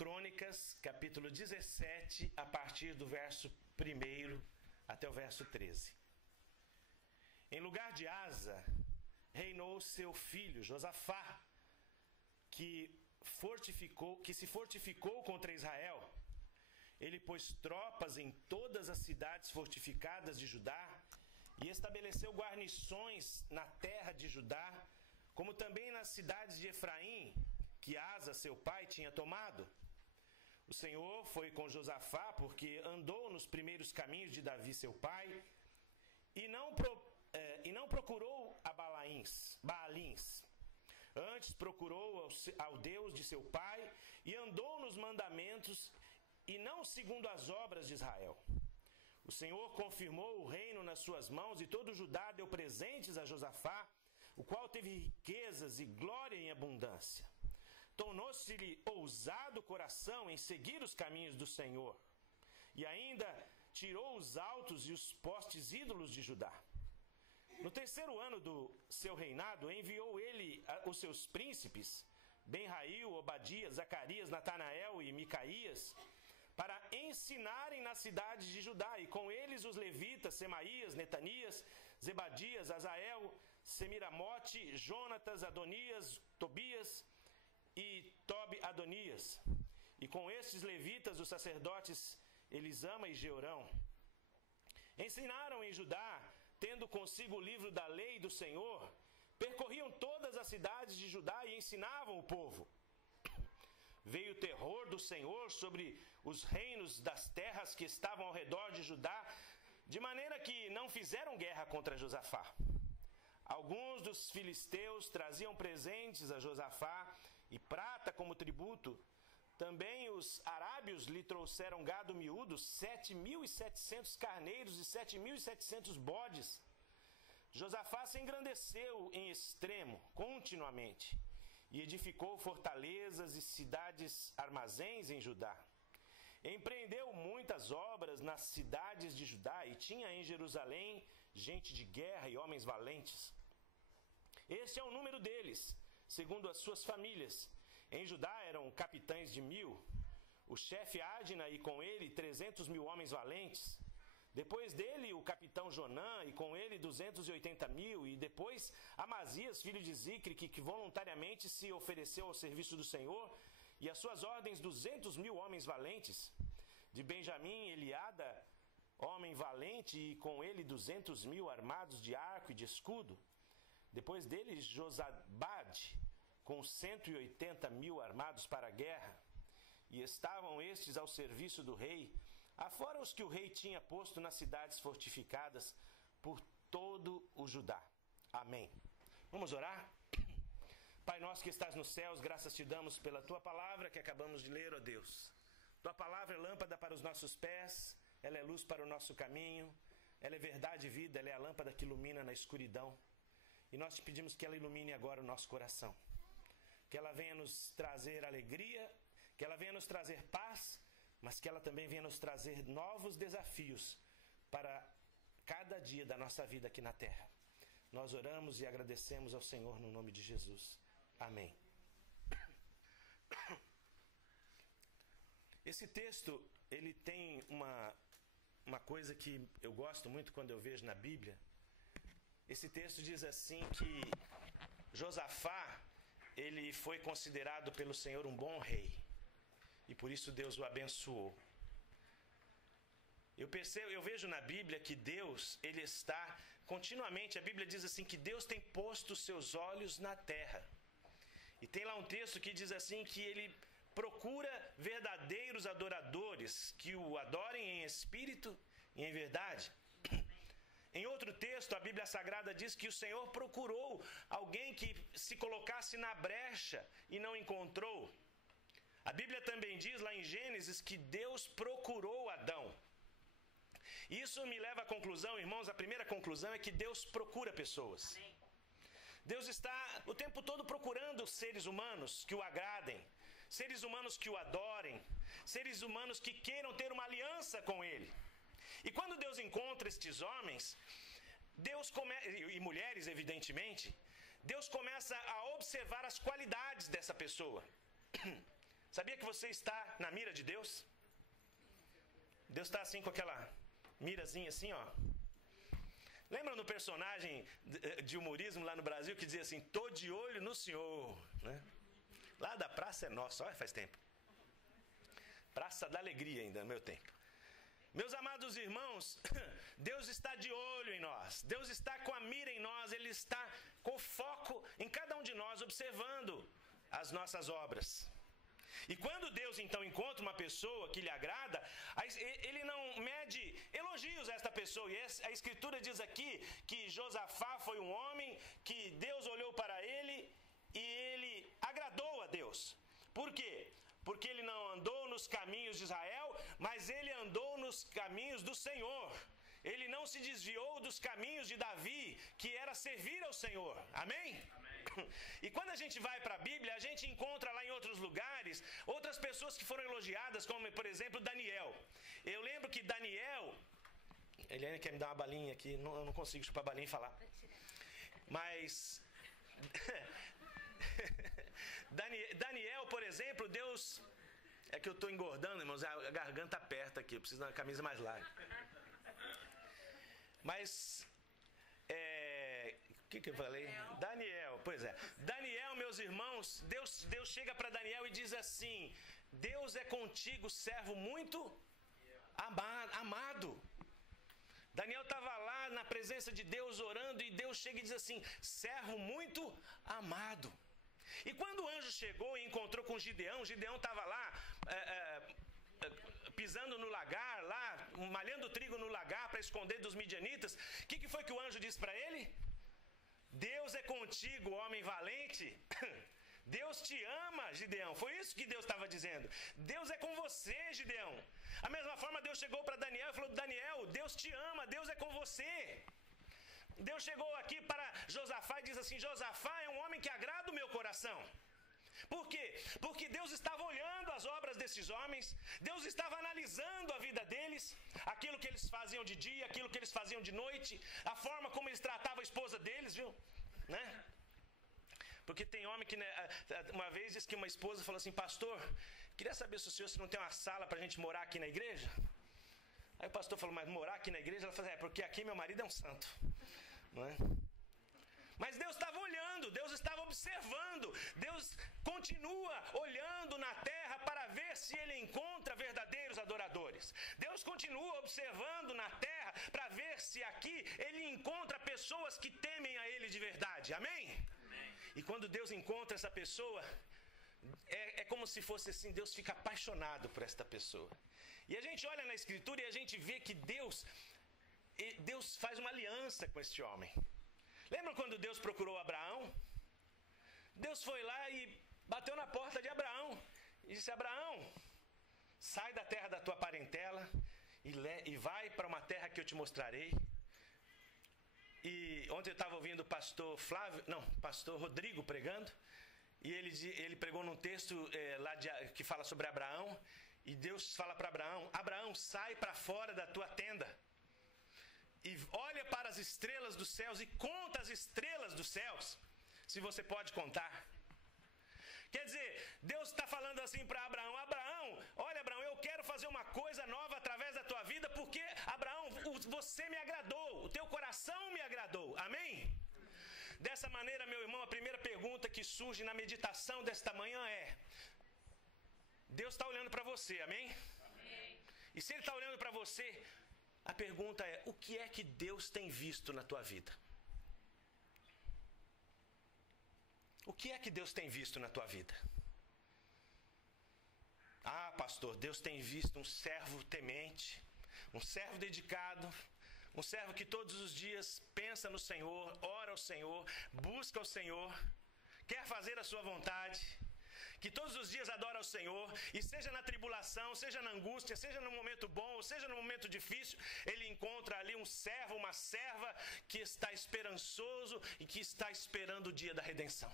Crônicas, capítulo 17, a partir do verso 1 até o verso 13. Em lugar de Asa, reinou seu filho Josafá, que se fortificou contra Israel. Ele pôs tropas em todas as cidades fortificadas de Judá e estabeleceu guarnições na terra de Judá, como também nas cidades de Efraim, que Asa, seu pai, tinha tomado. O Senhor foi com Josafá, porque andou nos primeiros caminhos de Davi, seu pai, e não procurou a Baalins. Antes procurou ao Deus de seu pai e andou nos mandamentos e não segundo as obras de Israel. O Senhor confirmou o reino nas suas mãos e todo Judá deu presentes a Josafá, o qual teve riquezas e glória em abundância. Tornou-se-lhe ousado o coração em seguir os caminhos do Senhor. E ainda tirou os altos e os postes ídolos de Judá. No terceiro ano do seu reinado, enviou ele os seus príncipes, Ben-Rail, Obadias, Zacarias, Natanael e Micaías, para ensinarem nas cidades de Judá, e com eles os levitas, Semaías, Netanias, Zebadias, Azael, Semiramote, Jonatas, Adonias, Tobias e Tobi-Adonias. E com estes levitas, os sacerdotes Elisama e Jeorão. Ensinaram em Judá, tendo consigo o livro da lei do Senhor, percorriam todas as cidades de Judá e ensinavam o povo. Veio o terror do Senhor sobre os reinos das terras que estavam ao redor de Judá, de maneira que não fizeram guerra contra Josafá. Alguns dos filisteus traziam presentes a Josafá e prata como tributo. Também os arábios lhe trouxeram gado miúdo, 7.700 carneiros e 7.700 bodes. Josafá se engrandeceu em extremo, continuamente, e edificou fortalezas e cidades armazéns em Judá. Empreendeu muitas obras nas cidades de Judá e tinha em Jerusalém gente de guerra e homens valentes. Este é o número deles, segundo as suas famílias. Em Judá eram capitães de 1.000, o chefe Adna e com ele 300.000 homens valentes. Depois dele o capitão Jonã e com ele 280.000. E depois Amazias, filho de Zicre, que voluntariamente se ofereceu ao serviço do Senhor, e às suas ordens 200.000 homens valentes. De Benjamim, Eliada, homem valente, e com ele 200.000 armados de arco e de escudo. Depois dele Josabade, com 180.000 armados para a guerra. E estavam estes ao serviço do rei, afora os que o rei tinha posto nas cidades fortificadas por todo o Judá. Amém. Vamos orar? Pai nosso que estás nos céus, graças te damos pela tua palavra que acabamos de ler, ó Deus. Tua palavra é lâmpada para os nossos pés, ela é luz para o nosso caminho, ela é verdade e vida, ela é a lâmpada que ilumina na escuridão. E nós te pedimos que ela ilumine agora o nosso coração. Que ela venha nos trazer alegria, que ela venha nos trazer paz, mas que ela também venha nos trazer novos desafios para cada dia da nossa vida aqui na terra. Nós oramos e agradecemos ao Senhor no nome de Jesus. Amém. Esse texto, ele tem uma coisa que eu gosto muito quando eu vejo na Bíblia. Esse texto diz assim que Josafá, ele foi considerado pelo Senhor um bom rei. E por isso Deus o abençoou. Eu vejo na Bíblia que Deus, ele está continuamente, a Bíblia diz assim que Deus tem posto os seus olhos na terra. E tem lá um texto que diz assim que ele procura verdadeiros adoradores, que o adorem em espírito e em verdade. Em outro texto, a Bíblia Sagrada diz que o Senhor procurou alguém que se colocasse na brecha e não encontrou. A Bíblia também diz lá em Gênesis que Deus procurou Adão. Isso me leva à conclusão, irmãos, a primeira conclusão é que Deus procura pessoas. Amém. Deus está o tempo todo procurando seres humanos que o agradem, seres humanos que o adorem, seres humanos que queiram ter uma aliança com Ele. E quando Deus encontra estes homens, e mulheres, evidentemente, Deus começa a observar as qualidades dessa pessoa. Sabia que você está na mira de Deus? Deus está assim com aquela mirazinha assim, ó. Lembra no personagem de humorismo lá no Brasil que dizia assim, tô de olho no Senhor, né? Lá da Praça é Nossa, olha, faz tempo. Praça da Alegria ainda, no meu tempo. Meus amados irmãos, Deus está de olho em nós. Deus está com a mira em nós. Ele está com foco em cada um de nós, observando as nossas obras. E quando Deus então encontra uma pessoa que lhe agrada, ele não mede elogios a esta pessoa. E a Escritura diz aqui que Josafá foi um homem que Deus olhou para ele e ele agradou a Deus. Por quê? Porque ele não andou nos caminhos de Israel, mas ele andou nos caminhos do Senhor. Ele não se desviou dos caminhos de Davi, que era servir ao Senhor. Amém? E quando a gente vai para a Bíblia, a gente encontra lá em outros lugares, outras pessoas que foram elogiadas, como por exemplo Daniel. Eu lembro que Daniel, Eliane quer me dar uma balinha aqui, eu não consigo chupar balinha e falar. Mas Daniel, por exemplo, Deus... É que eu estou engordando, irmãos, a garganta aperta aqui, eu preciso de uma camisa mais larga. Mas, o que eu falei? Daniel, pois é. Daniel, meus irmãos, Deus chega para Daniel e diz assim, Deus é contigo, servo muito amado. Daniel estava lá na presença de Deus orando e Deus chega e diz assim, servo muito amado. E quando o anjo chegou e encontrou com Gideão estava lá pisando no lagar, lá malhando trigo no lagar para esconder dos midianitas. O que foi que o anjo disse para ele? Deus é contigo, homem valente. Deus te ama, Gideão. Foi isso que Deus estava dizendo. Deus é com você, Gideão. A mesma forma, Deus chegou para Daniel e falou, Daniel, Deus te ama, Deus é com você. Deus chegou aqui para Josafá e diz assim, Josafá é um homem que agrada o meu coração. Por quê? Porque Deus estava olhando as obras desses homens, Deus estava analisando a vida deles, aquilo que eles faziam de dia, aquilo que eles faziam de noite, a forma como eles tratavam a esposa deles, viu? Né? Porque tem homem que, né, uma vez disse que uma esposa falou assim, pastor, queria saber se o senhor não tem uma sala para a gente morar aqui na igreja? Aí o pastor falou, mas morar aqui na igreja? Ela falou, porque aqui meu marido é um santo. Não é? Mas Deus estava olhando, Deus estava observando, Deus continua olhando na terra para ver se ele encontra verdadeiros adoradores. Deus continua observando na terra para ver se aqui ele encontra pessoas que temem a ele de verdade. Amém? Amém. E quando Deus encontra essa pessoa, é como se fosse assim, Deus fica apaixonado por esta pessoa. E a gente olha na Escritura e a gente vê que Deus faz uma aliança com este homem. Lembra quando Deus procurou Abraão? Deus foi lá e bateu na porta de Abraão e disse, Abraão, sai da terra da tua parentela e vai para uma terra que eu te mostrarei. E ontem eu estava ouvindo o pastor Rodrigo pregando, e ele pregou num texto lá que fala sobre Abraão, e Deus fala para Abraão, Abraão, sai para fora da tua tenda. E olha para as estrelas dos céus e conta as estrelas dos céus, se você pode contar. Quer dizer, Deus está falando assim para Abraão, Abraão, olha Abraão, eu quero fazer uma coisa nova através da tua vida, porque Abraão, você me agradou, o teu coração me agradou, amém? Dessa maneira, meu irmão, a primeira pergunta que surge na meditação desta manhã é, Deus está olhando para você, amém? Amém? E se Ele está olhando para você, a pergunta é, o que é que Deus tem visto na tua vida? O que é que Deus tem visto na tua vida? Ah, pastor, Deus tem visto um servo temente, um servo dedicado, um servo que todos os dias pensa no Senhor, ora ao Senhor, busca ao Senhor, quer fazer a sua vontade, que todos os dias adora ao Senhor, e seja na tribulação, seja na angústia, seja no momento bom, seja no momento difícil, ele encontra ali um servo, uma serva que está esperançoso e que está esperando o dia da redenção.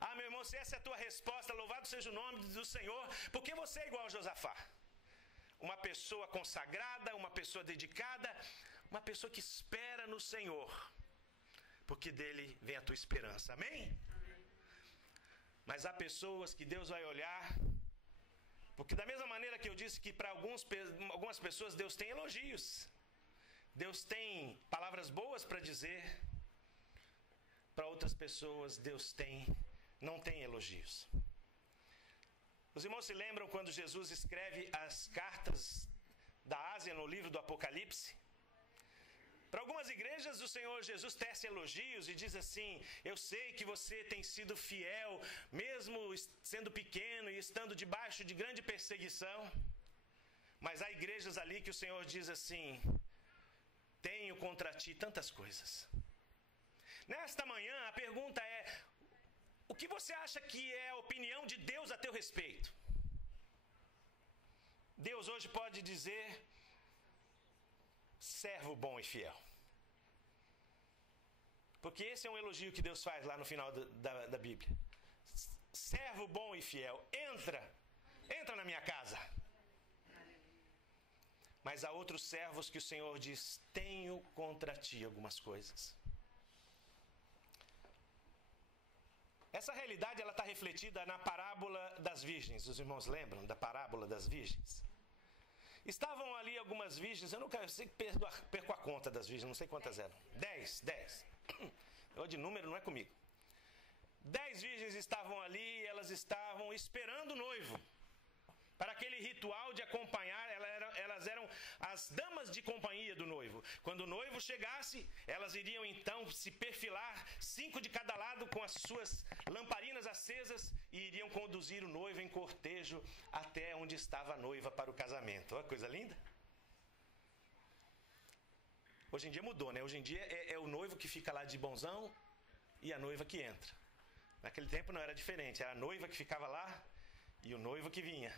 Ah, meu irmão, se essa é a tua resposta, louvado seja o nome do Senhor, porque você é igual a Josafá. Uma pessoa consagrada, uma pessoa dedicada, uma pessoa que espera no Senhor, porque dele vem a tua esperança, amém? Mas há pessoas que Deus vai olhar, porque da mesma maneira que eu disse que para algumas pessoas Deus tem elogios, Deus tem palavras boas para dizer, para outras pessoas Deus não tem elogios. Os irmãos se lembram quando Jesus escreve as cartas da Ásia no livro do Apocalipse? Para algumas igrejas o Senhor Jesus tece elogios e diz assim: eu sei que você tem sido fiel, mesmo sendo pequeno e estando debaixo de grande perseguição. Mas há igrejas ali que o Senhor diz assim: tenho contra ti tantas coisas. Nesta manhã a pergunta é: o que você acha que é a opinião de Deus a teu respeito? Deus hoje pode dizer: servo bom e fiel. Porque esse é um elogio que Deus faz lá no final da Bíblia. Servo bom e fiel, entra na minha casa. Mas há outros servos que o Senhor diz: tenho contra ti algumas coisas. Essa realidade ela está refletida na parábola das virgens. Os irmãos lembram da parábola das virgens? Estavam ali algumas virgens, eu sei que perco a conta das virgens, não sei quantas eram. 10. Eu de número não é comigo. 10 virgens estavam ali, elas estavam esperando o noivo. Para aquele ritual de acompanhar, elas eram as damas de companhia do noivo. Quando o noivo chegasse, elas iriam então se perfilar, 5 de cada lado, com as suas lamparinas acesas, e iriam conduzir o noivo em cortejo até onde estava a noiva para o casamento. Olha que coisa linda! Hoje em dia mudou, né? Hoje em dia é o noivo que fica lá de bonzão e a noiva que entra. Naquele tempo não era diferente, era a noiva que ficava lá e o noivo que vinha.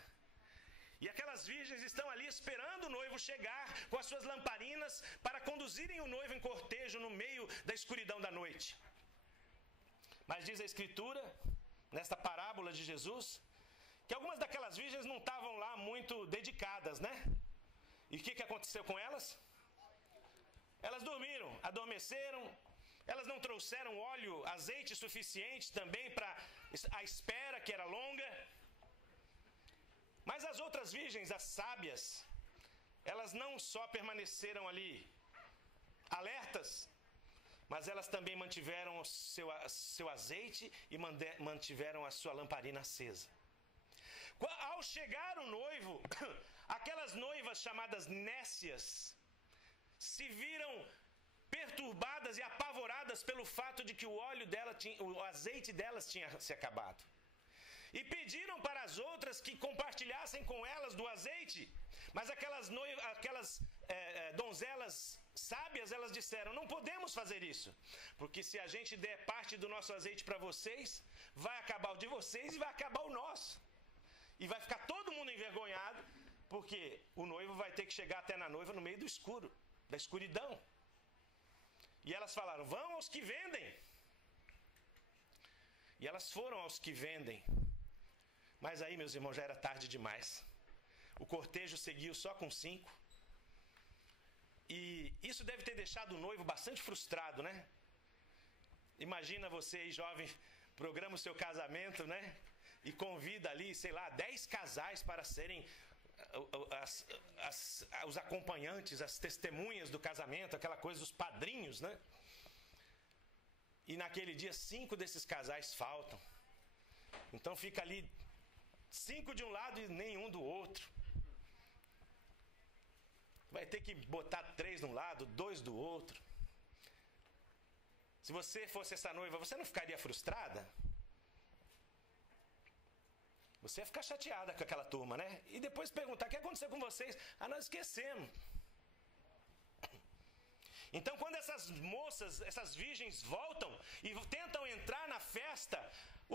E aquelas virgens estão ali esperando o noivo chegar com as suas lamparinas para conduzirem o noivo em cortejo no meio da escuridão da noite. Mas diz a Escritura, nesta parábola de Jesus, que algumas daquelas virgens não estavam lá muito dedicadas, né? E o que aconteceu com elas? Elas dormiram, adormeceram, elas não trouxeram óleo, azeite suficiente também para a espera que era longa. Mas as outras virgens, as sábias, elas não só permaneceram ali alertas, mas elas também mantiveram o seu azeite e mantiveram a sua lamparina acesa. Ao chegar o noivo, aquelas noivas chamadas nécias se viram perturbadas e apavoradas pelo fato de que o azeite delas tinha se acabado. E pediram para as outras que compartilhassem com elas do azeite. Mas aquelas donzelas sábias, elas disseram: não podemos fazer isso, porque se a gente der parte do nosso azeite para vocês, vai acabar o de vocês e vai acabar o nosso. E vai ficar todo mundo envergonhado, porque o noivo vai ter que chegar até na noiva no meio do escuro, da escuridão. E elas falaram: vão aos que vendem. E elas foram aos que vendem. Mas aí, meus irmãos, já era tarde demais. O cortejo seguiu só com 5. E isso deve ter deixado o noivo bastante frustrado, né? Imagina você aí, jovem, programa o seu casamento, né? E convida ali, sei lá, 10 casais para serem os acompanhantes, as testemunhas do casamento, aquela coisa dos padrinhos, né? E naquele dia 5 desses casais faltam. Então fica ali 5 de um lado e nenhum do outro. Vai ter que botar 3 de um lado, 2 do outro. Se você fosse essa noiva, você não ficaria frustrada? Você ia ficar chateada com aquela turma, né? E depois perguntar: o que aconteceu com vocês? Ah, nós esquecemos. Então, quando essas moças, essas virgens voltam e tentam entrar na festa,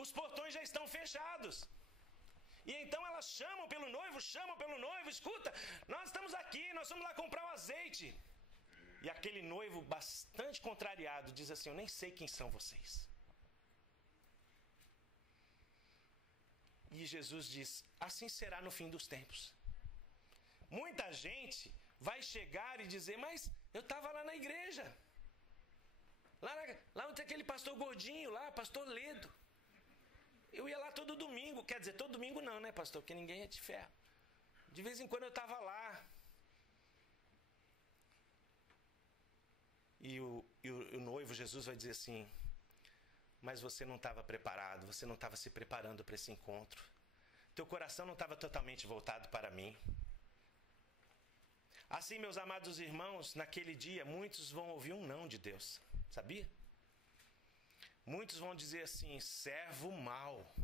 os portões já estão fechados. E então elas chamam pelo noivo: escuta, nós estamos aqui, nós vamos lá comprar o azeite. E aquele noivo, bastante contrariado, diz assim: eu nem sei quem são vocês. E Jesus diz: assim será no fim dos tempos. Muita gente vai chegar e dizer: mas eu estava lá na igreja, lá onde tem aquele pastor gordinho lá, pastor Ledo. Eu ia lá todo domingo. Quer dizer, todo domingo não, né, pastor? Porque ninguém é de ferro. De vez em quando eu estava lá. E o noivo Jesus vai dizer assim: mas você não estava preparado, você não estava se preparando para esse encontro. Teu coração não estava totalmente voltado para mim. Assim, meus amados irmãos, naquele dia, muitos vão ouvir um não de Deus. Sabia? Muitos vão dizer assim: servo mau,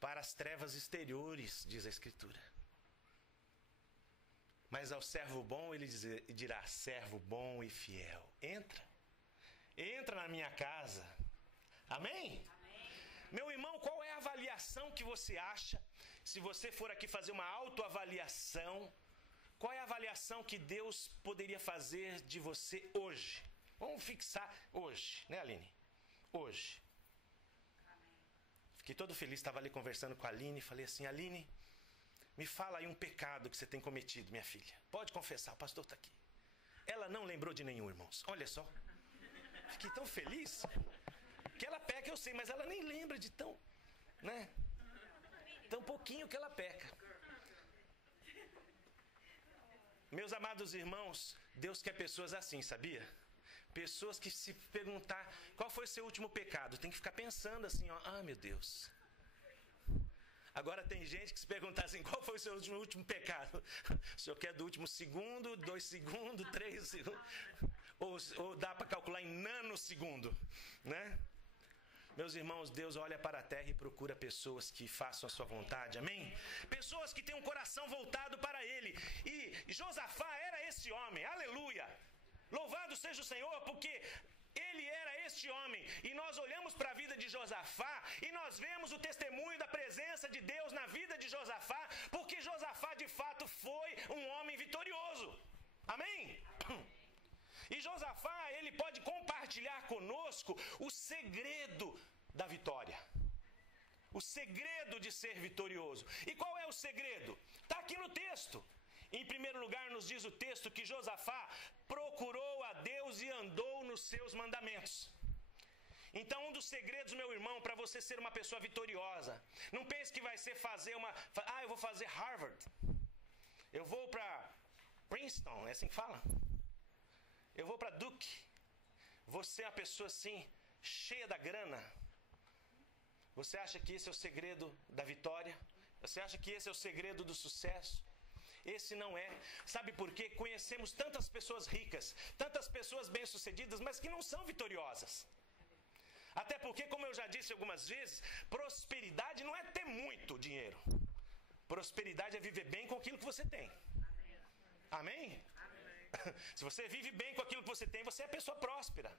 para as trevas exteriores, diz a Escritura. Mas ao servo bom ele dirá: servo bom e fiel, entra na minha casa. Amém? Amém? Meu irmão, qual é a avaliação que você acha? Se você for aqui fazer uma autoavaliação, qual é a avaliação que Deus poderia fazer de você hoje? Vamos fixar hoje, né, Aline? Hoje. Fiquei todo feliz, estava ali conversando com a Aline e falei assim: Aline, me fala aí um pecado que você tem cometido, minha filha. Pode confessar, o pastor está aqui. Ela não lembrou de nenhum, irmãos. Olha só. Fiquei tão feliz. Que ela peca, eu sei, mas ela nem lembra de tão, né? Tão pouquinho que ela peca. Meus amados irmãos, Deus quer pessoas assim, sabia? Pessoas que, se perguntar qual foi o seu último pecado, tem que ficar pensando assim, ó: ah, meu Deus. Agora tem gente que se perguntar assim: qual foi o seu último pecado? O senhor quer do último segundo, 2 segundos, 3 segundos? Ou dá para calcular em nanosegundo, né? Meus irmãos, Deus olha para a terra e procura pessoas que façam a sua vontade, amém? Pessoas que têm um coração voltado para Ele. E Josafá era esse homem, aleluia! Louvado seja o Senhor, porque ele era este homem. E nós olhamos para a vida de Josafá e nós vemos o testemunho da presença de Deus na vida de Josafá, porque Josafá de fato foi um homem vitorioso, amém? E Josafá, ele pode compartilhar conosco o segredo da vitória. O segredo de ser vitorioso. E qual é o segredo? Está aqui no texto. Em primeiro lugar, nos diz o texto que Josafá procurou a Deus e andou nos seus mandamentos. Então, um dos segredos, meu irmão, para você ser uma pessoa vitoriosa, não pense que vai ser fazer eu vou fazer Harvard. Eu vou para Princeton, é assim que fala? Eu vou para Duke. Você é uma pessoa assim, cheia da grana. Você acha que esse é o segredo da vitória? Você acha que esse é o segredo do sucesso? Esse não é. Sabe por quê? Conhecemos tantas pessoas ricas, tantas pessoas bem-sucedidas, mas que não são vitoriosas. Até porque, como eu já disse algumas vezes, prosperidade não é ter muito dinheiro. Prosperidade é viver bem com aquilo que você tem. Amém? Se você vive bem com aquilo que você tem, você é pessoa próspera.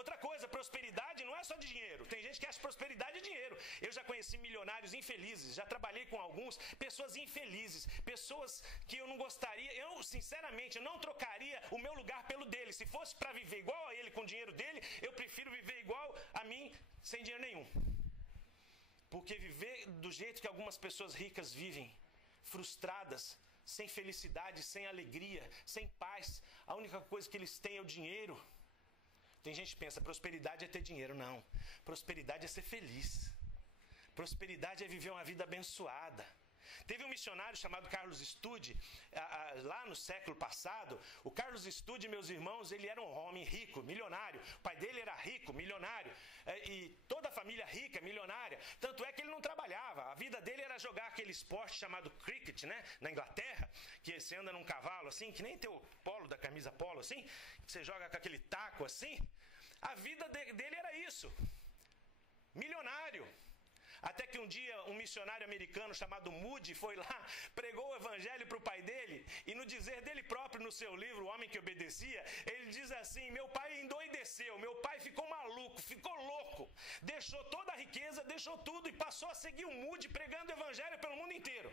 Outra coisa, prosperidade não é só de dinheiro. Tem gente que acha prosperidade é dinheiro. Eu já conheci milionários infelizes, já trabalhei com alguns, pessoas infelizes, pessoas que eu não gostaria, eu sinceramente, eu não trocaria o meu lugar pelo dele. Se fosse para viver igual a ele com o dinheiro dele, eu prefiro viver igual a mim sem dinheiro nenhum. Porque viver do jeito que algumas pessoas ricas vivem, frustradas, sem felicidade, sem alegria, sem paz, a única coisa que eles têm é o dinheiro. Tem gente que pensa, prosperidade é ter dinheiro. Não, prosperidade é ser feliz. Prosperidade é viver uma vida abençoada. Teve um missionário chamado Carlos Stude, lá no século passado. O Carlos Stude, meus irmãos, ele era um homem rico, milionário. O pai dele era rico, milionário. E toda a família rica, milionária. Tanto é que ele não trabalhava. A vida dele era jogar aquele esporte chamado cricket, né? Na Inglaterra, que você anda num cavalo assim, que nem teu polo da camisa polo assim. Você joga com aquele taco assim. A vida dele era isso. Milionário. Até que um dia um missionário americano chamado Moody foi lá, pregou o evangelho para o pai dele, e no dizer dele próprio no seu livro, O Homem que Obedecia, ele diz assim: meu pai endoideceu, meu pai ficou maluco, ficou louco, deixou toda a riqueza, deixou tudo e passou a seguir o Moody pregando o evangelho pelo mundo inteiro.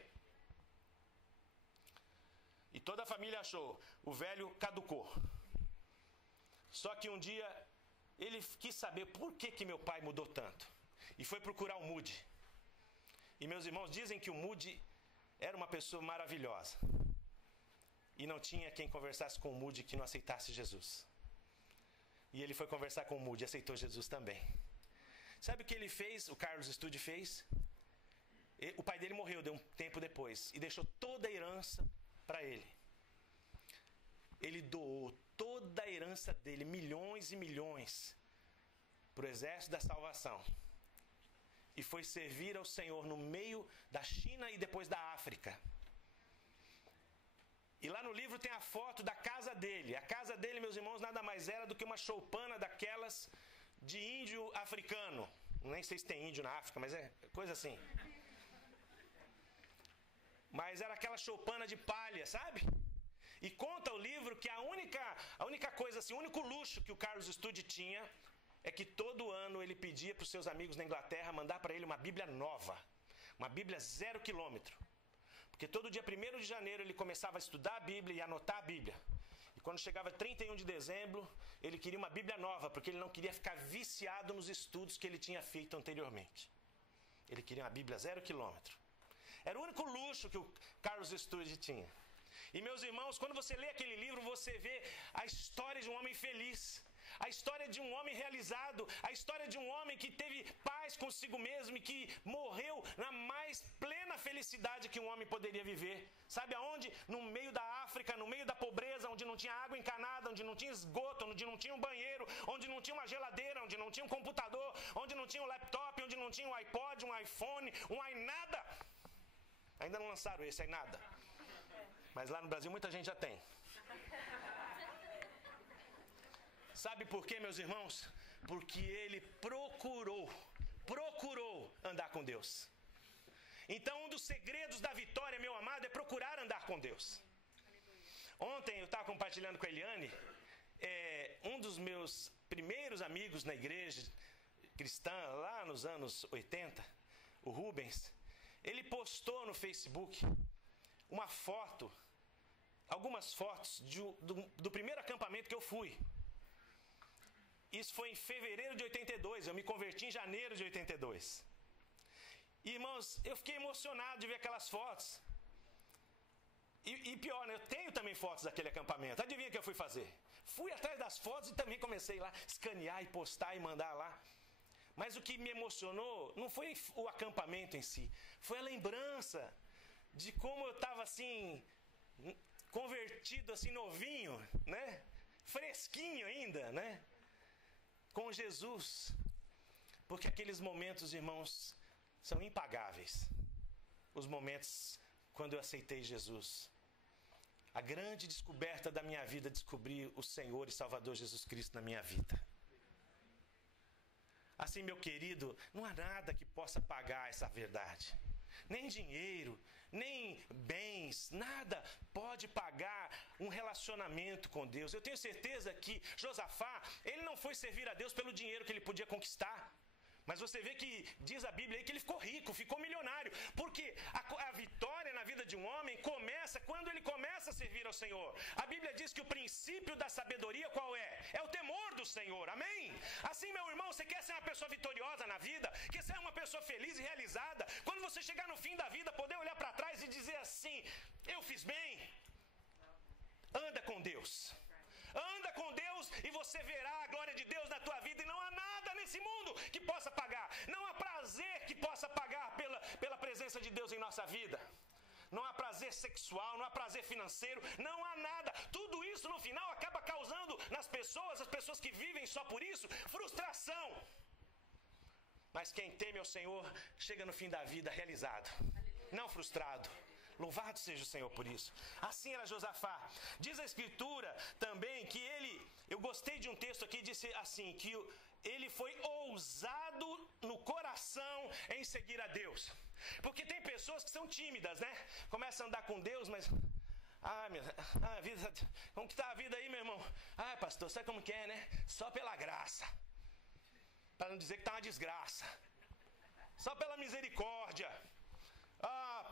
E toda a família achou, o velho caducou. Só que um dia ele quis saber por que meu pai mudou tanto. E foi procurar o Moody. E meus irmãos, dizem que o Moody era uma pessoa maravilhosa. E não tinha quem conversasse com o Moody que não aceitasse Jesus. E ele foi conversar com o Moody e aceitou Jesus também. Sabe o que ele fez, o Carlos Studd fez? O pai dele morreu um tempo depois e deixou toda a herança para ele. Ele doou toda a herança dele, milhões e milhões, para o exército da salvação. E foi servir ao Senhor no meio da China e depois da África. E lá no livro tem a foto da casa dele. A casa dele, meus irmãos, nada mais era do que uma choupana daquelas de índio africano. Nem sei se tem índio na África, mas é coisa assim. Mas era aquela choupana de palha, sabe? E conta o livro que a única coisa assim, o único luxo que o Carlos Studd tinha é que todo ano ele pedia para os seus amigos na Inglaterra mandar para ele uma Bíblia nova. Uma Bíblia 0 quilômetro. Porque todo dia 1º de janeiro ele começava a estudar a Bíblia e anotar a Bíblia. E quando chegava 31 de dezembro, ele queria uma Bíblia nova, porque ele não queria ficar viciado nos estudos que ele tinha feito anteriormente. Ele queria uma Bíblia 0 quilômetro. Era o único luxo que o Carlos Studd tinha. E meus irmãos, quando você lê aquele livro, você vê a história de um homem feliz. A história de um homem realizado, a história de um homem que teve paz consigo mesmo e que morreu na mais plena felicidade que um homem poderia viver. Sabe aonde? No meio da África, no meio da pobreza, onde não tinha água encanada, onde não tinha esgoto, onde não tinha um banheiro, onde não tinha uma geladeira, onde não tinha um computador, onde não tinha um laptop, onde não tinha um iPod, um iPhone, um iNada. Ainda não lançaram esse iNada. Mas lá no Brasil muita gente já tem. Sabe por quê, meus irmãos? Porque ele procurou andar com Deus. Então, um dos segredos da vitória, meu amado, é procurar andar com Deus. Ontem eu estava compartilhando com a Eliane, um dos meus primeiros amigos na igreja cristã, lá nos anos 80, o Rubens, ele postou no Facebook uma foto, algumas fotos do primeiro acampamento que eu fui. Isso foi em fevereiro de 82, eu me converti em janeiro de 82. E, irmãos, eu fiquei emocionado de ver aquelas fotos. E pior, né? Eu tenho também fotos daquele acampamento. Adivinha o que eu fui fazer? Fui atrás das fotos e também comecei lá, escanear e postar e mandar lá. Mas o que me emocionou não foi o acampamento em si, foi a lembrança de como eu estava assim, convertido assim novinho, né? Fresquinho ainda, né? Com Jesus, porque aqueles momentos, irmãos, são impagáveis. Os momentos quando eu aceitei Jesus. A grande descoberta da minha vida, descobrir o Senhor e Salvador Jesus Cristo na minha vida. Assim, meu querido, não há nada que possa pagar essa verdade. Nem dinheiro, nem bens, nada pode pagar um relacionamento com Deus. Eu tenho certeza que Josafá, ele não foi servir a Deus pelo dinheiro que ele podia conquistar. Mas você vê que diz a Bíblia aí que ele ficou rico, ficou milionário. Porque a vitória na vida de um homem começa quando ele começa a servir ao Senhor. A Bíblia diz que o princípio da sabedoria qual é? É o temor do Senhor, amém? Assim, meu irmão, você quer ser uma pessoa vitoriosa na vida? Quer ser uma pessoa feliz e realizada? Quando você chegar no fim da vida, poder olhar para trás e dizer assim, eu fiz bem? Anda com Deus. Anda com Deus e você verá a glória de Deus na tua vida. E não há nada nesse mundo que possa pagar. Não há prazer que possa pagar pela presença de Deus em nossa vida. Não há prazer sexual, não há prazer financeiro, não há nada. Tudo isso no final acaba causando nas pessoas, as pessoas que vivem só por isso, frustração. Mas quem teme ao Senhor chega no fim da vida realizado, não frustrado. Louvado seja o Senhor por isso. Assim era Josafá. Diz a Escritura também que eu gostei de um texto aqui, disse assim, que ele foi ousado no coração em seguir a Deus. Porque tem pessoas que são tímidas, né? Começam a andar com Deus, mas... como que tá a vida aí, meu irmão? Pastor, sabe como que é, né? Só pela graça. Para não dizer que tá uma desgraça. Só pela misericórdia.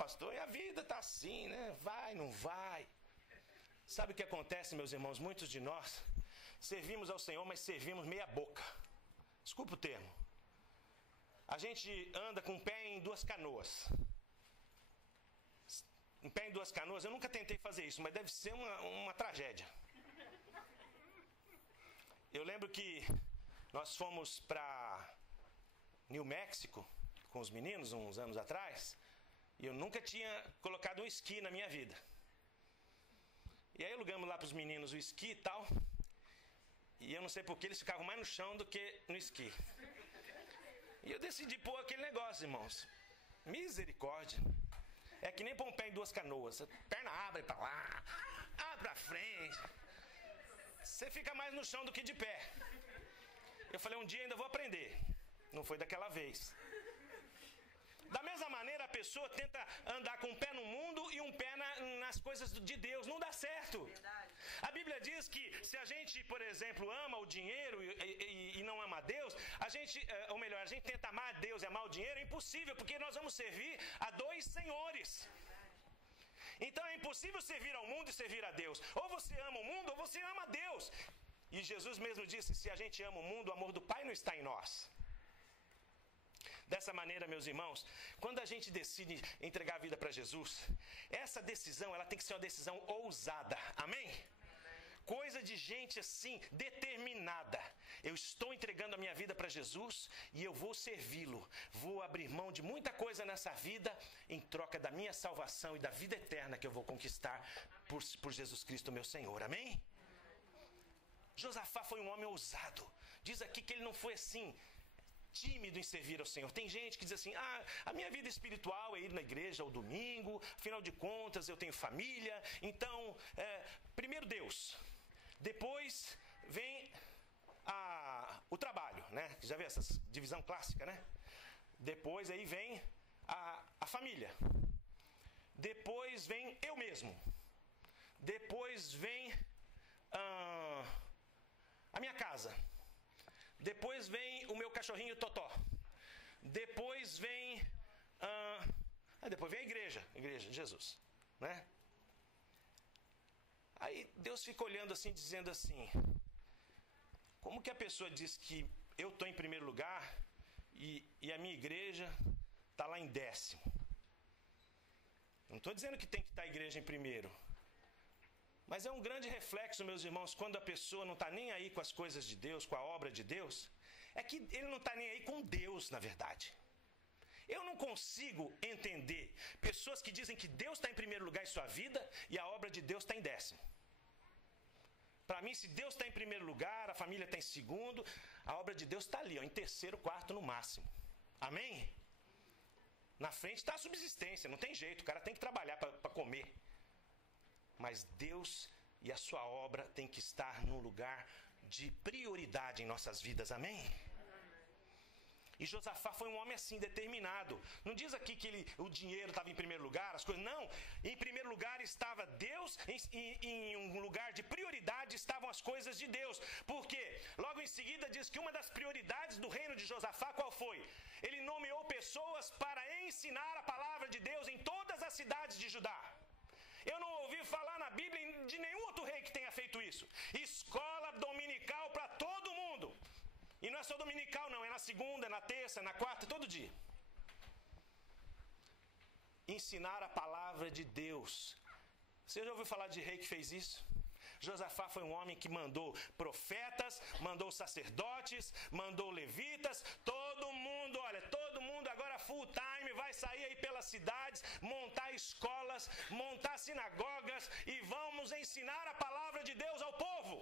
Pastor, e a vida está assim, né? Vai, não vai. Sabe o que acontece, meus irmãos? Muitos de nós servimos ao Senhor, mas servimos meia boca. Desculpa o termo. A gente anda com o pé em duas canoas. Um pé em duas canoas, eu nunca tentei fazer isso, mas deve ser uma tragédia. Eu lembro que nós fomos New Mexico com os meninos uns anos atrás, e eu nunca tinha colocado um esqui na minha vida. E aí alugamos lá para os meninos o esqui e tal, e eu não sei porque eles ficavam mais no chão do que no esqui. E eu decidi pôr aquele negócio, irmãos. Misericórdia. É que nem pôr um pé em duas canoas. A perna abre para lá, abre para frente. Você fica mais no chão do que de pé. Eu falei, um dia ainda vou aprender. Não foi daquela vez. Da mesma maneira, a pessoa tenta andar com um pé no mundo e um pé nas coisas de Deus. Não dá certo. A Bíblia diz que se a gente, por exemplo, ama o dinheiro e não ama a Deus, a gente, ou melhor, a gente tenta amar a Deus e amar o dinheiro, é impossível, porque nós vamos servir a dois senhores. Então é impossível servir ao mundo e servir a Deus. Ou você ama o mundo ou você ama a Deus. E Jesus mesmo disse, se a gente ama o mundo, o amor do Pai não está em nós. Dessa maneira, meus irmãos, quando a gente decide entregar a vida para Jesus, essa decisão, ela tem que ser uma decisão ousada. Amém? Coisa de gente assim, determinada. Eu estou entregando a minha vida para Jesus e eu vou servi-lo. Vou abrir mão de muita coisa nessa vida em troca da minha salvação e da vida eterna que eu vou conquistar por Jesus Cristo, meu Senhor. Amém? Josafá foi um homem ousado. Diz aqui que ele não foi assim, tímido em servir ao Senhor. Tem gente que diz assim, a minha vida espiritual é ir na igreja ao domingo, afinal de contas eu tenho família, então, primeiro Deus, depois vem o trabalho, né? Já vê essa divisão clássica, né? Depois aí vem a família, depois vem eu mesmo, depois vem a minha casa, depois vem o meu cachorrinho Totó. Depois vem... depois vem a igreja de Jesus. Né? Aí Deus fica olhando assim, dizendo assim... Como que a pessoa diz que eu estou em primeiro lugar e a minha igreja está lá em 10º? Não estou dizendo que tem que estar a igreja em primeiro. Mas é um grande reflexo, meus irmãos, quando a pessoa não está nem aí com as coisas de Deus, com a obra de Deus, é que ele não está nem aí com Deus, na verdade. Eu não consigo entender pessoas que dizem que Deus está em primeiro lugar em sua vida e a obra de Deus está em 10º. Para mim, se Deus está em primeiro lugar, a família está em segundo, a obra de Deus está ali, ó, em 3º, 4º no máximo. Amém? Na frente está a subsistência, não tem jeito, o cara tem que trabalhar para comer. Mas Deus e a sua obra tem que estar num lugar de prioridade em nossas vidas, amém? E Josafá foi um homem assim, determinado. Não diz aqui que o dinheiro estava em primeiro lugar, as coisas, não. Em primeiro lugar estava Deus, em um lugar de prioridade estavam as coisas de Deus. Por quê? Logo em seguida diz que uma das prioridades do reino de Josafá, qual foi? Ele nomeou pessoas para ensinar a palavra de Deus em todas as cidades de Judá. Eu não ouvi falar na Bíblia de nenhum outro rei que tenha feito isso. Escola dominical para todo mundo. E não é só dominical não, é na segunda, na terça, na quarta, todo dia. Ensinar a palavra de Deus. Você já ouviu falar de rei que fez isso? Josafá foi um homem que mandou profetas, mandou sacerdotes, mandou levitas, todo mundo, olha, todo mundo agora full time vai sair aí pelas cidades, montar escolas, montar sinagogas e vamos ensinar a palavra de Deus ao povo.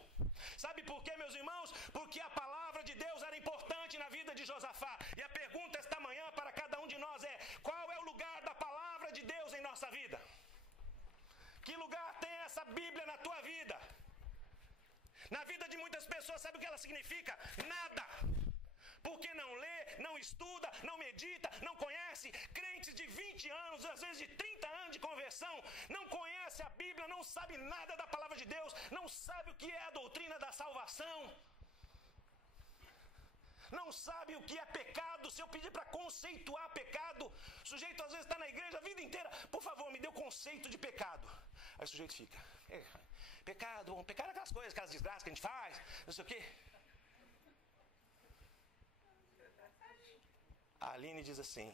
Sabe por quê, meus irmãos? Porque a palavra de Deus era importante na vida de Josafá. E a pergunta esta manhã para cada um de nós é: qual é o lugar da palavra de Deus em nossa vida? Que lugar tem essa Bíblia na tua vida? Na vida de muitas pessoas, sabe o que ela significa? Nada. Porque não lê, não estuda, não medita, não conhece. Crentes de 20 anos, às vezes de 30 anos de conversão, não conhece a Bíblia, não sabe nada da palavra de Deus, não sabe o que é a doutrina da salvação. Não sabe o que é pecado. Se eu pedir para conceituar pecado, o sujeito às vezes está na igreja a vida inteira. Por favor, me dê o conceito de pecado. Aí o sujeito fica: pecado, bom, pecado é aquelas coisas, aquelas desgraças que a gente faz, não sei o quê. A Aline diz assim: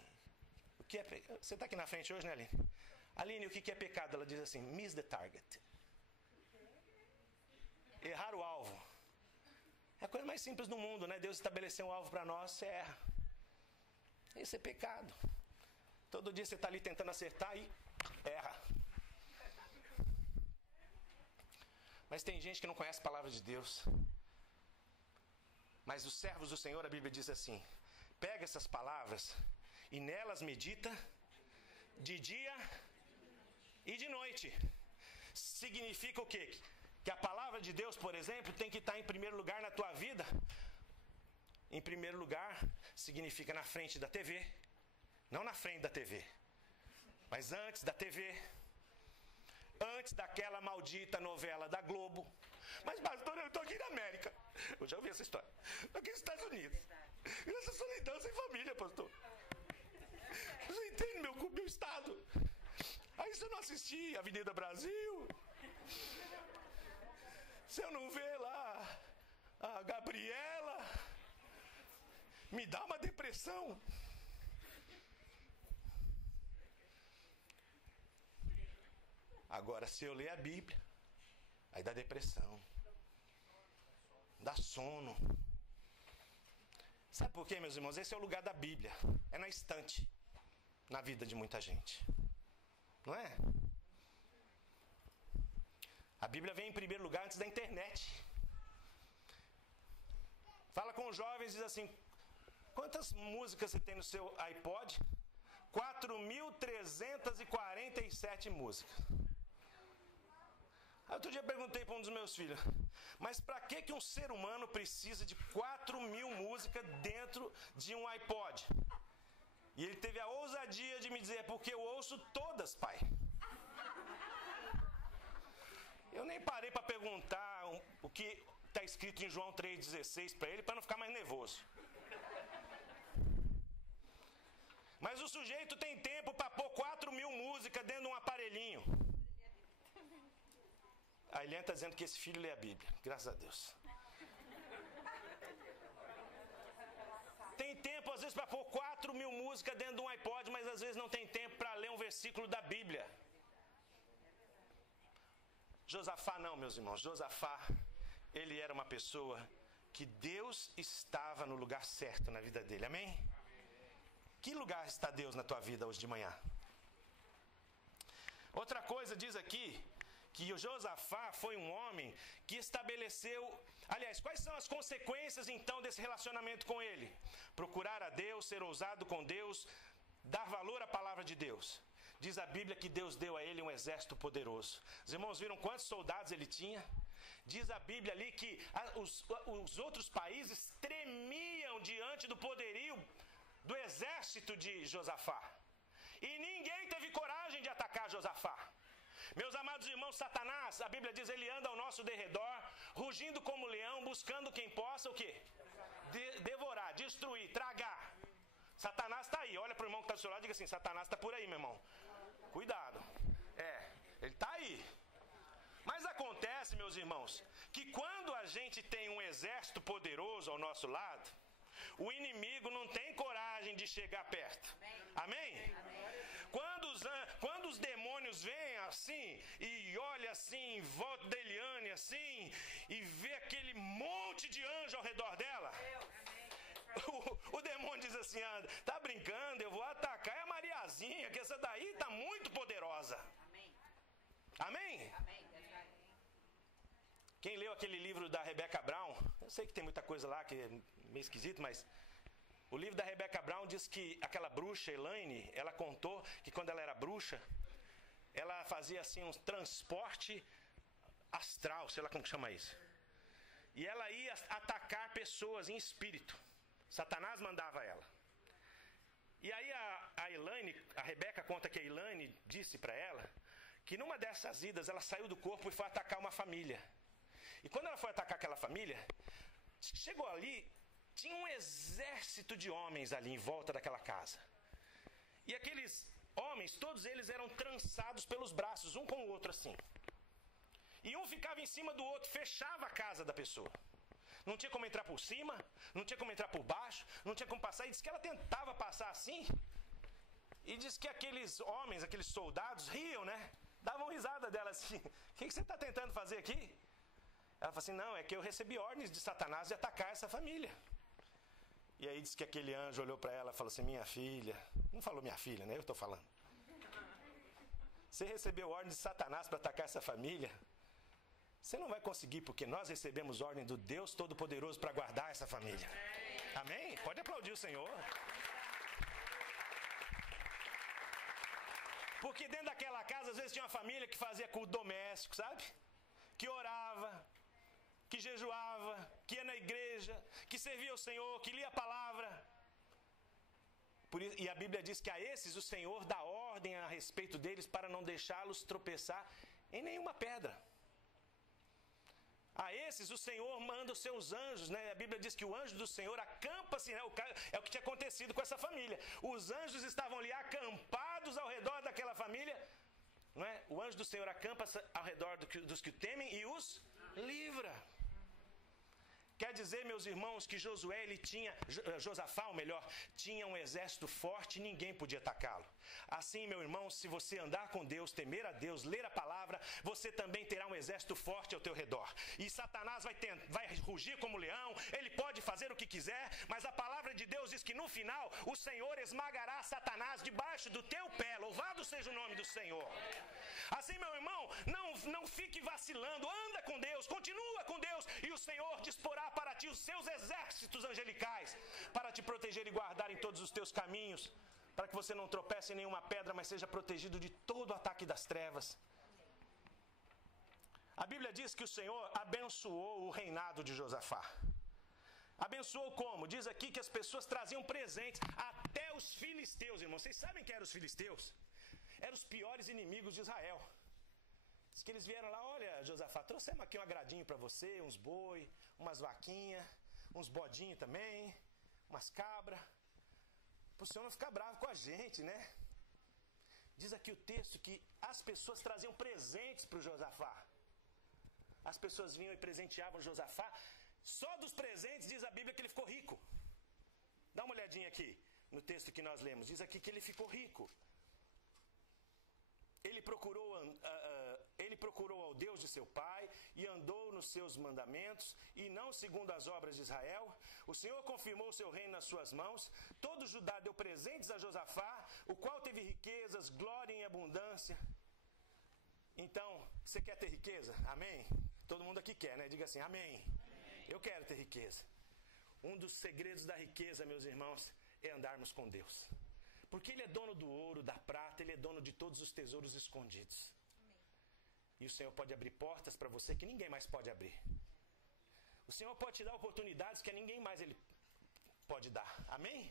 o que é pecado? Você está aqui na frente hoje, né, Aline? Aline, o que é pecado? Ela diz assim: miss the target. Errar o alvo. É a coisa mais simples do mundo, né? Deus estabeleceu um alvo para nós, você erra. Isso é pecado. Todo dia você está ali tentando acertar e erra. Mas tem gente que não conhece a palavra de Deus. Mas os servos do Senhor, a Bíblia diz assim: pega essas palavras e nelas medita de dia e de noite. Significa o quê? Que a palavra de Deus, por exemplo, tem que estar em primeiro lugar na tua vida. Em primeiro lugar, significa na frente da TV. Não na frente da TV, mas antes da TV. Antes daquela maldita novela da Globo. Mas, pastor, eu estou aqui na América. Eu já ouvi essa história. Estou aqui nos Estados Unidos. E nessa solidão sem família, pastor. Você entende meu estado? Aí se eu não assistir Avenida Brasil, se eu não ver lá a Gabriela, me dá uma depressão. Agora, se eu ler a Bíblia, aí dá depressão, dá sono. Sabe por quê, meus irmãos? Esse é o lugar da Bíblia. É na estante, na vida de muita gente. Não é? A Bíblia vem em primeiro lugar antes da internet. Fala com os jovens e diz assim: quantas músicas você tem no seu iPod? 4.347 músicas. Outro dia eu perguntei para um dos meus filhos: mas para que um ser humano precisa de 4.000 músicas dentro de um iPod? E ele teve a ousadia de me dizer: porque eu ouço todas, pai. Eu nem parei para perguntar o que está escrito em João 3,16 para ele, para não ficar mais nervoso. Mas o sujeito tem tempo para pôr 4.000 músicas dentro de um aparelhinho. A Eliane está dizendo que esse filho lê a Bíblia. Graças a Deus. Tem tempo, às vezes, para pôr 4.000 músicas dentro de um iPod, mas às vezes não tem tempo para ler um versículo da Bíblia. Josafá não, meus irmãos. Josafá, ele era uma pessoa que Deus estava no lugar certo na vida dele. Amém? Que lugar está Deus na tua vida hoje de manhã? Outra coisa diz aqui que o Josafá foi um homem que estabeleceu... Aliás, quais são as consequências então desse relacionamento com ele? Procurar a Deus, ser ousado com Deus, dar valor à palavra de Deus. Diz a Bíblia que Deus deu a ele um exército poderoso. Os irmãos viram quantos soldados ele tinha? Diz a Bíblia ali que os outros países tremiam diante do poderio do exército de Josafá. E ninguém teve coragem de atacar Josafá. Meus amados irmãos, Satanás, a Bíblia diz, ele anda ao nosso derredor, rugindo como leão, buscando quem possa o quê? Devorar, destruir, tragar. Satanás está aí. Olha para o irmão que está do seu lado e diga assim: Satanás está por aí, meu irmão. Cuidado. Ele está aí. Mas acontece, meus irmãos, que quando a gente tem um exército poderoso ao nosso lado, o inimigo não tem coragem de chegar perto. Amém? Quando os demônios vêm assim e olham assim em volta da Eliane assim e vê aquele monte de anjo ao redor dela, o demônio diz assim: tá brincando, eu vou atacar a Mariazinha, que essa daí tá muito poderosa. Amém? Quem leu aquele livro da Rebecca Brown, eu sei que tem muita coisa lá que é meio esquisito, mas o livro da Rebecca Brown diz que aquela bruxa Elaine, ela contou que quando ela era bruxa, ela fazia assim um transporte astral, sei lá como que chama isso. E ela ia atacar pessoas em espírito. Satanás mandava ela. E aí a Elaine, a Rebeca conta que a Elaine disse para ela que numa dessas idas ela saiu do corpo e foi atacar uma família. E quando ela foi atacar aquela família, chegou ali, tinha um exército de homens ali em volta daquela casa. E aqueles homens, todos eles eram trançados pelos braços, um com o outro assim. E um ficava em cima do outro, fechava a casa da pessoa. Não tinha como entrar por cima, não tinha como entrar por baixo, não tinha como passar. E disse que ela tentava passar assim. E disse que aqueles homens, aqueles soldados, riam, né? Davam risada dela assim: o que você está tentando fazer aqui? Ela falou assim: não, é que eu recebi ordens de Satanás de atacar essa família. E aí diz que aquele anjo olhou para ela e falou assim: minha filha. Não falou minha filha, né? Eu estou falando. Você recebeu ordem de Satanás para atacar essa família? Você não vai conseguir, porque nós recebemos ordem do Deus Todo-Poderoso para guardar essa família. Amém? Pode aplaudir o Senhor. Porque dentro daquela casa, às vezes tinha uma família que fazia culto doméstico, sabe? Que orava, que jejuava, que ia na igreja, que servia ao Senhor, que lia a palavra. E a Bíblia diz que a esses o Senhor dá ordem a respeito deles para não deixá-los tropeçar em nenhuma pedra. A esses o Senhor manda os seus anjos, né? A Bíblia diz que o anjo do Senhor acampa-se, né? É o que tinha acontecido com essa família. Os anjos estavam ali acampados ao redor daquela família, não é? O anjo do Senhor acampa-se ao redor dos que o temem e os livra. Quer dizer, meus irmãos, que Josué, Josafá, ou melhor, tinha um exército forte e ninguém podia atacá-lo. Assim, meu irmão, se você andar com Deus, temer a Deus, ler a palavra, você também terá um exército forte ao teu redor. E Satanás vai rugir como leão, ele pode fazer o que quiser, mas a palavra de Deus diz que no final, o Senhor esmagará Satanás debaixo do teu pé. Louvado seja o nome do Senhor. Assim, meu irmão, não fique vacilando, anda com Deus, continua com Deus, e o Senhor disporá para ti os seus exércitos angelicais, para te proteger e guardar em todos os teus caminhos, para que você não tropece em nenhuma pedra, mas seja protegido de todo o ataque das trevas. A Bíblia diz que o Senhor abençoou o reinado de Josafá. Abençoou como? Diz aqui que as pessoas traziam presentes, até os filisteus, irmãos. Vocês sabem quem eram os filisteus? Eram os piores inimigos de Israel. Diz que eles vieram lá: olha, Josafá, trouxemos aqui um agradinho para você, uns boi, umas vaquinhas, uns bodinhos também, umas cabras, para o Senhor não ficar bravo com a gente, né? Diz aqui o texto que as pessoas traziam presentes para o Josafá. As pessoas vinham e presenteavam Josafá. Só dos presentes diz a Bíblia que ele ficou rico. Dá uma olhadinha aqui no texto que nós lemos. Diz aqui que ele ficou rico. Ele procurou ao Deus de seu pai e andou nos seus mandamentos e não segundo as obras de Israel. O Senhor confirmou o seu reino nas suas mãos. Todo Judá deu presentes a Josafá, o qual teve riquezas, glória em abundância. Então, você quer ter riqueza? Amém? Todo mundo aqui quer, né? Diga assim: amém. Eu quero ter riqueza. Um dos segredos da riqueza, meus irmãos, é andarmos com Deus. Porque Ele é dono do ouro, da prata, Ele é dono de todos os tesouros escondidos. Amém. E o Senhor pode abrir portas para você que ninguém mais pode abrir. O Senhor pode te dar oportunidades que a ninguém mais Ele pode dar. Amém?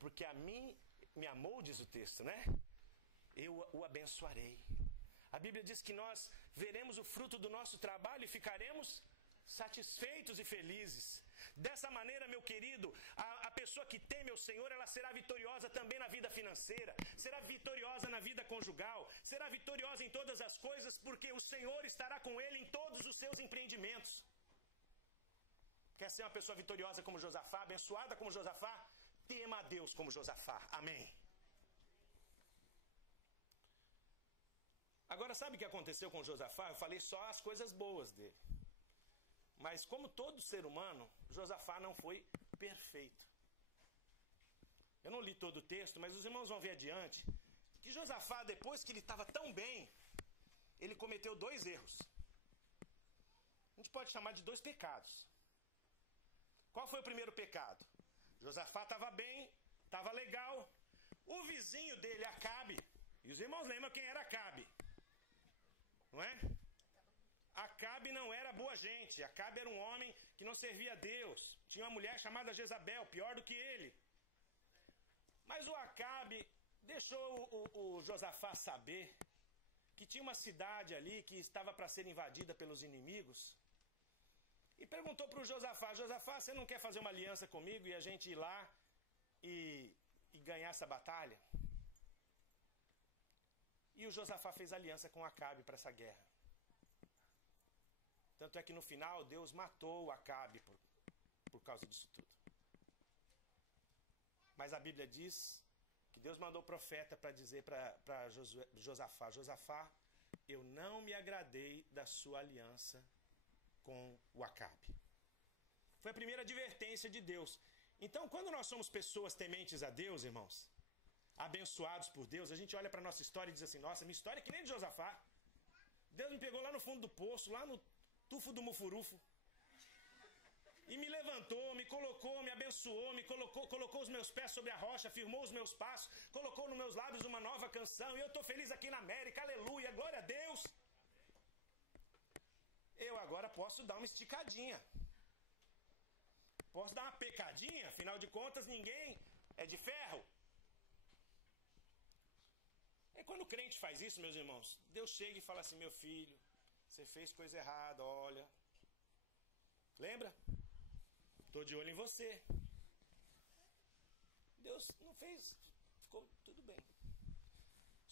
Porque a mim me amou, diz o texto, né? Eu o abençoarei. A Bíblia diz que nós veremos o fruto do nosso trabalho e ficaremos satisfeitos e felizes. Dessa maneira, meu querido, a pessoa que teme ao Senhor, ela será vitoriosa também na vida financeira, será vitoriosa na vida conjugal, será vitoriosa em todas as coisas, porque o Senhor estará com ele em todos os seus empreendimentos. Quer ser uma pessoa vitoriosa como Josafá, abençoada como Josafá? Tema a Deus como Josafá. Amém. Agora, sabe o que aconteceu com Josafá? Eu falei só as coisas boas dele. Mas como todo ser humano, Josafá não foi perfeito. Eu não li todo o texto, mas os irmãos vão ver adiante que Josafá, depois que ele estava tão bem, ele cometeu 2 erros. A gente pode chamar de 2 pecados. Qual foi o primeiro pecado? Josafá estava bem, estava legal. O vizinho dele, Acabe, e os irmãos lembram quem era Acabe, não é? Acabe não era boa gente. Acabe era um homem que não servia a Deus. Tinha uma mulher chamada Jezabel, pior do que ele. Mas o Acabe deixou o Josafá saber que tinha uma cidade ali que estava para ser invadida pelos inimigos. E perguntou para o Josafá: Josafá, você não quer fazer uma aliança comigo e a gente ir lá e ganhar essa batalha? E o Josafá fez aliança com Acabe para essa guerra. Tanto é que no final Deus matou Acabe por causa disso tudo. Mas a Bíblia diz que Deus mandou o profeta para dizer para Josafá: Josafá, eu não me agradei da sua aliança com o Acabe. Foi a primeira advertência de Deus. Então, quando nós somos pessoas tementes a Deus, irmãos, abençoados por Deus, a gente olha para a nossa história e diz assim, nossa, minha história é que nem de Josafá. Deus me pegou lá no fundo do poço, lá no tufo do mufurufo. E me levantou, me colocou, me abençoou, me colocou os meus pés sobre a rocha, firmou os meus passos, colocou nos meus lábios uma nova canção. E eu estou feliz aqui na América, aleluia, glória a Deus. Eu agora posso dar uma esticadinha. Posso dar uma pecadinha, afinal de contas ninguém é de ferro. E quando o crente faz isso, meus irmãos, Deus chega e fala assim, meu filho, você fez coisa errada, olha. Lembra? Estou de olho em você. Deus não fez, ficou tudo bem.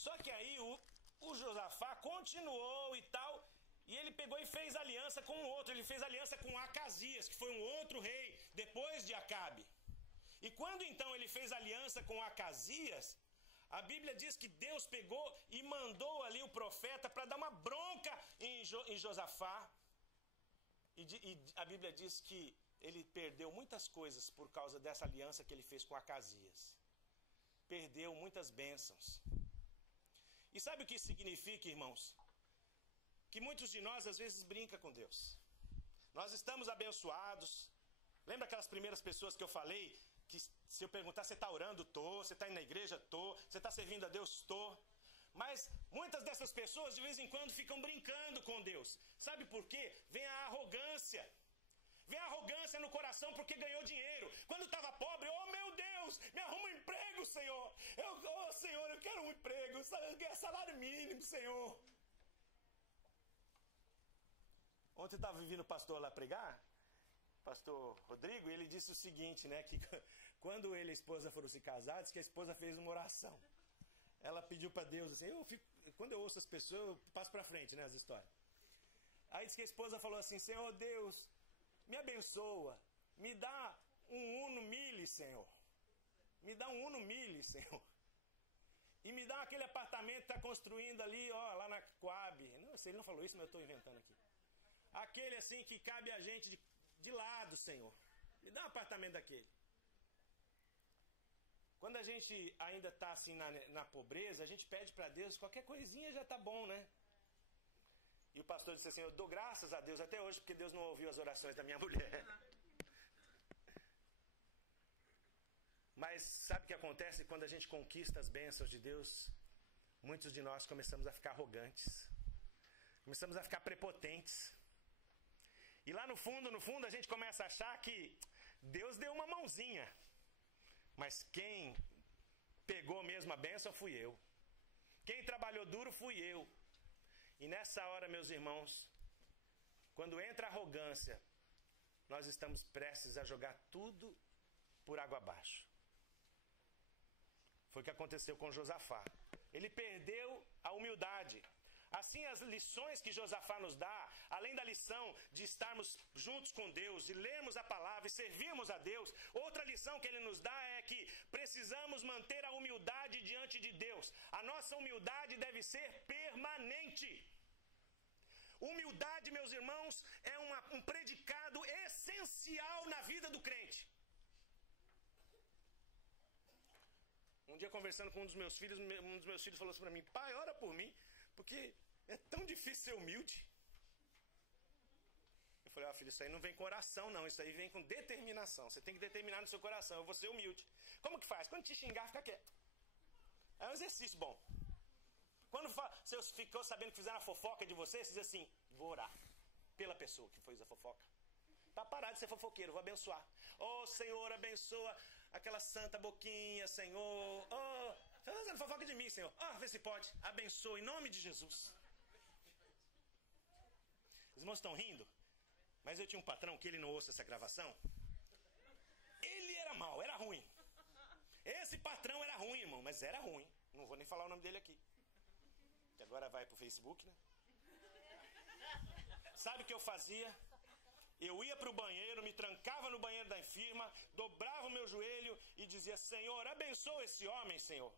Só que aí o Josafá continuou e tal, e ele pegou e fez aliança com o outro. Ele fez aliança com Acasias, que foi um outro rei, depois de Acabe. E quando então ele fez aliança com Acasias, a Bíblia diz que Deus pegou e mandou ali o profeta para dar uma bronca em Josafá. E a Bíblia diz que ele perdeu muitas coisas por causa dessa aliança que ele fez com Acasias. Perdeu muitas bênçãos. E sabe o que isso significa, irmãos? Que muitos de nós às vezes brincam com Deus. Nós estamos abençoados. Lembra aquelas primeiras pessoas que eu falei? Que se eu perguntar, você está orando? Estou. Você está indo na igreja? Estou. Você está servindo a Deus? Estou. Mas muitas dessas pessoas de vez em quando ficam brincando com Deus. Sabe por quê? Vem a arrogância. Vem a arrogância no coração porque ganhou dinheiro. Quando estava pobre, oh meu Deus, me arruma um emprego, Senhor. Senhor, eu quero um emprego, salário mínimo, Senhor. Ontem estava vindo o pastor lá pregar, pastor Rodrigo, e ele disse o seguinte, né, que quando ele e a esposa foram se casar, disse que a esposa fez uma oração. Ela pediu para Deus, assim, quando eu ouço as pessoas, eu passo para frente, né, as histórias. Aí disse que a esposa falou assim, Senhor Deus, me abençoa, me dá um Uno Mille, Senhor. Me dá um Uno Mille, Senhor. E me dá aquele apartamento que está construindo ali, ó, lá na Coab. Não sei, ele não falou isso, mas eu estou inventando aqui. Aquele assim que cabe a gente de lado, Senhor. Me dá um apartamento daquele. Quando a gente ainda está assim na pobreza, a gente pede para Deus, qualquer coisinha já está bom, né? E o pastor disse assim, eu dou graças a Deus até hoje, porque Deus não ouviu as orações da minha mulher. Mas sabe o que acontece quando a gente conquista as bênçãos de Deus? Muitos de nós começamos a ficar arrogantes. Começamos a ficar prepotentes. E lá no fundo, a gente começa a achar que Deus deu uma mãozinha. Mas quem pegou mesmo a bênção fui eu. Quem trabalhou duro fui eu. E nessa hora, meus irmãos, quando entra a arrogância, nós estamos prestes a jogar tudo por água abaixo. Foi o que aconteceu com Josafá. Ele perdeu a humildade. Assim, as lições que Josafá nos dá, além da lição de estarmos juntos com Deus, de lermos a palavra e servirmos a Deus, outra lição que ele nos dá é que precisamos manter a humildade diante de Deus. A nossa humildade deve ser permanente. Humildade, meus irmãos, é um predicado essencial na vida do crente. Um dia conversando com um dos meus filhos falou assim para mim, pai, ora por mim, porque é tão difícil ser humilde. Eu falei, filho, isso aí não vem com oração não, isso aí vem com determinação. Você tem que determinar no seu coração, eu vou ser humilde. Como que faz? Quando te xingar, fica quieto. É um exercício bom. Quando você ficou sabendo que fizeram a fofoca de você, você diz assim, vou orar pela pessoa que fez a fofoca. Para parar de ser fofoqueiro, vou abençoar. Oh, Senhor, abençoa aquela santa boquinha, Senhor. Oh, está fazendo fofoca de mim, Senhor. Vê se pode. Abençoa em nome de Jesus. Os irmãos estão rindo? Mas eu tinha um patrão que ele não ouça essa gravação. Ele era mau, era ruim. Esse patrão era ruim, irmão, mas era ruim. Não vou nem falar o nome dele aqui. Que agora vai pro Facebook, né? Sabe o que eu fazia? Eu ia para o banheiro, me trancava no banheiro da enferma, dobrava o meu joelho e dizia, Senhor, abençoa esse homem, Senhor.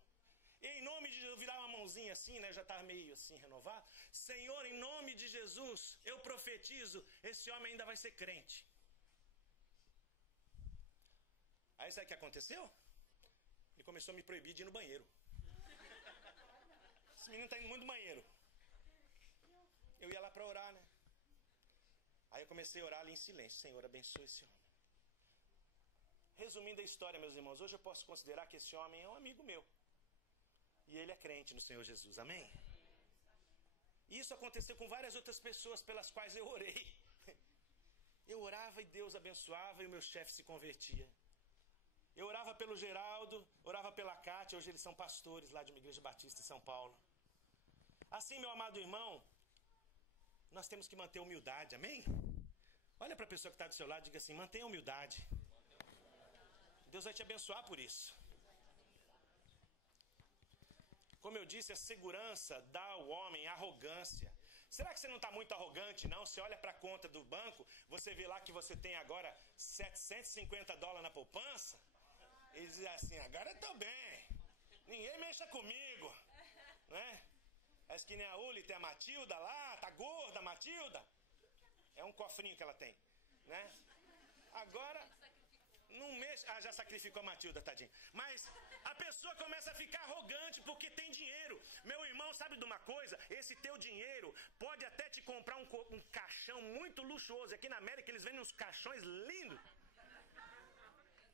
E em nome de Jesus, virava uma mãozinha assim, né? Já estava meio assim renovado. Senhor, em nome de Jesus, eu profetizo, esse homem ainda vai ser crente. Aí sabe o que aconteceu? Ele começou a me proibir de ir no banheiro. Esse menino está indo muito no banheiro. Eu ia lá para orar, né? Aí eu comecei a orar ali em silêncio. Senhor, abençoe esse homem. Resumindo a história, meus irmãos, hoje eu posso considerar que esse homem é um amigo meu. E ele é crente no Senhor Jesus, amém? E isso aconteceu com várias outras pessoas pelas quais eu orei. Eu orava e Deus abençoava e o meu chefe se convertia. Eu orava pelo Geraldo, orava pela Cátia, hoje eles são pastores lá de uma igreja batista em São Paulo. Assim, meu amado irmão, nós temos que manter a humildade, amém? Olha para a pessoa que está do seu lado e diga assim, mantenha a humildade. Deus vai te abençoar por isso. Como eu disse, a segurança dá ao homem arrogância. Será que você não está muito arrogante, não? Você olha para a conta do banco, você vê lá que você tem agora $750 na poupança. E diz assim, agora eu estou bem. Ninguém mexa comigo. Né? É que nem a Uli, tem a Matilda lá, tá gorda a Matilda. É um cofrinho que ela tem. Né? Agora... não mexe. Ah, já sacrificou a Matilda, tadinho. Mas a pessoa começa a ficar arrogante porque tem dinheiro. Meu irmão, sabe de uma coisa? Esse teu dinheiro pode até te comprar um caixão muito luxuoso. Aqui na América eles vendem uns caixões lindos.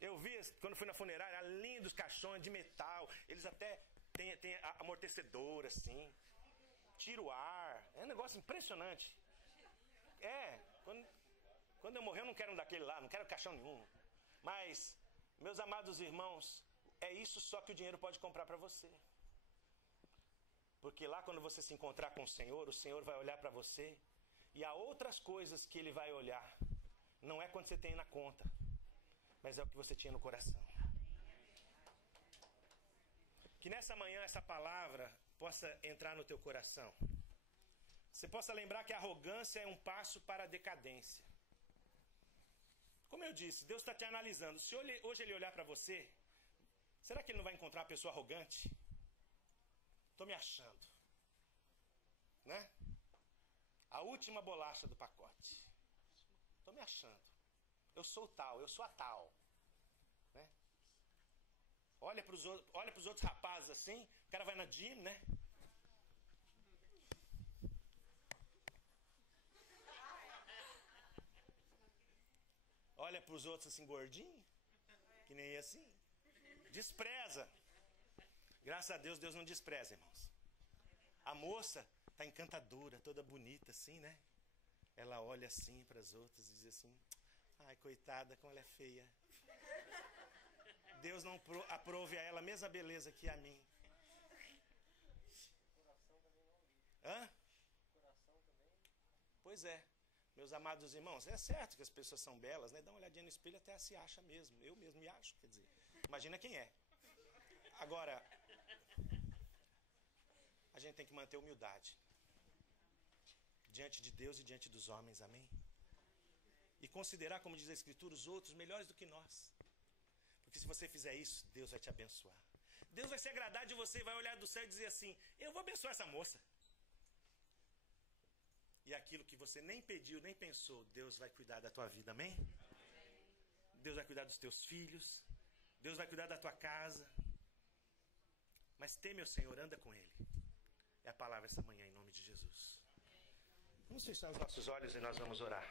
Eu vi, quando fui na funerária, lindos caixões de metal. Eles até têm amortecedor, assim. Tira o ar. É um negócio impressionante. Quando eu morrer eu não quero um daquele lá, não quero caixão nenhum. Mas, meus amados irmãos, é isso só que o dinheiro pode comprar para você. Porque lá quando você se encontrar com o Senhor vai olhar para você. E há outras coisas que Ele vai olhar. Não é quando você tem na conta, mas é o que você tinha no coração. Que nessa manhã essa palavra possa entrar no teu coração. Você possa lembrar que a arrogância é um passo para a decadência. Como eu disse, Deus está te analisando. Se hoje Ele olhar para você, será que Ele não vai encontrar uma pessoa arrogante? Estou me achando. Né? A última bolacha do pacote. Estou me achando. Eu sou tal, eu sou a tal. Né? Olha para os outros rapazes assim, o cara vai na gym, né? Olha para os outros assim, gordinho, que nem assim. Despreza. Graças a Deus, Deus não despreza, irmãos. A moça está encantadora, toda bonita assim, né? Ela olha assim para as outras e diz assim, ai, coitada, como ela é feia. Deus não aprove a ela a mesma beleza que a mim. Hã? Pois é. Meus amados irmãos, é certo que as pessoas são belas, né? Dá uma olhadinha no espelho até se acha mesmo. Eu mesmo me acho, quer dizer. Imagina quem é. Agora, a gente tem que manter humildade. Diante de Deus e diante dos homens, amém? E considerar, como diz a Escritura, os outros melhores do que nós. Porque se você fizer isso, Deus vai te abençoar. Deus vai se agradar de você e vai olhar do céu e dizer assim, eu vou abençoar essa moça. E aquilo que você nem pediu, nem pensou, Deus vai cuidar da tua vida, amém? Deus vai cuidar dos teus filhos. Deus vai cuidar da tua casa. Mas teme o Senhor, anda com Ele. É a palavra essa manhã, em nome de Jesus. Vamos fechar os nossos olhos e nós vamos orar.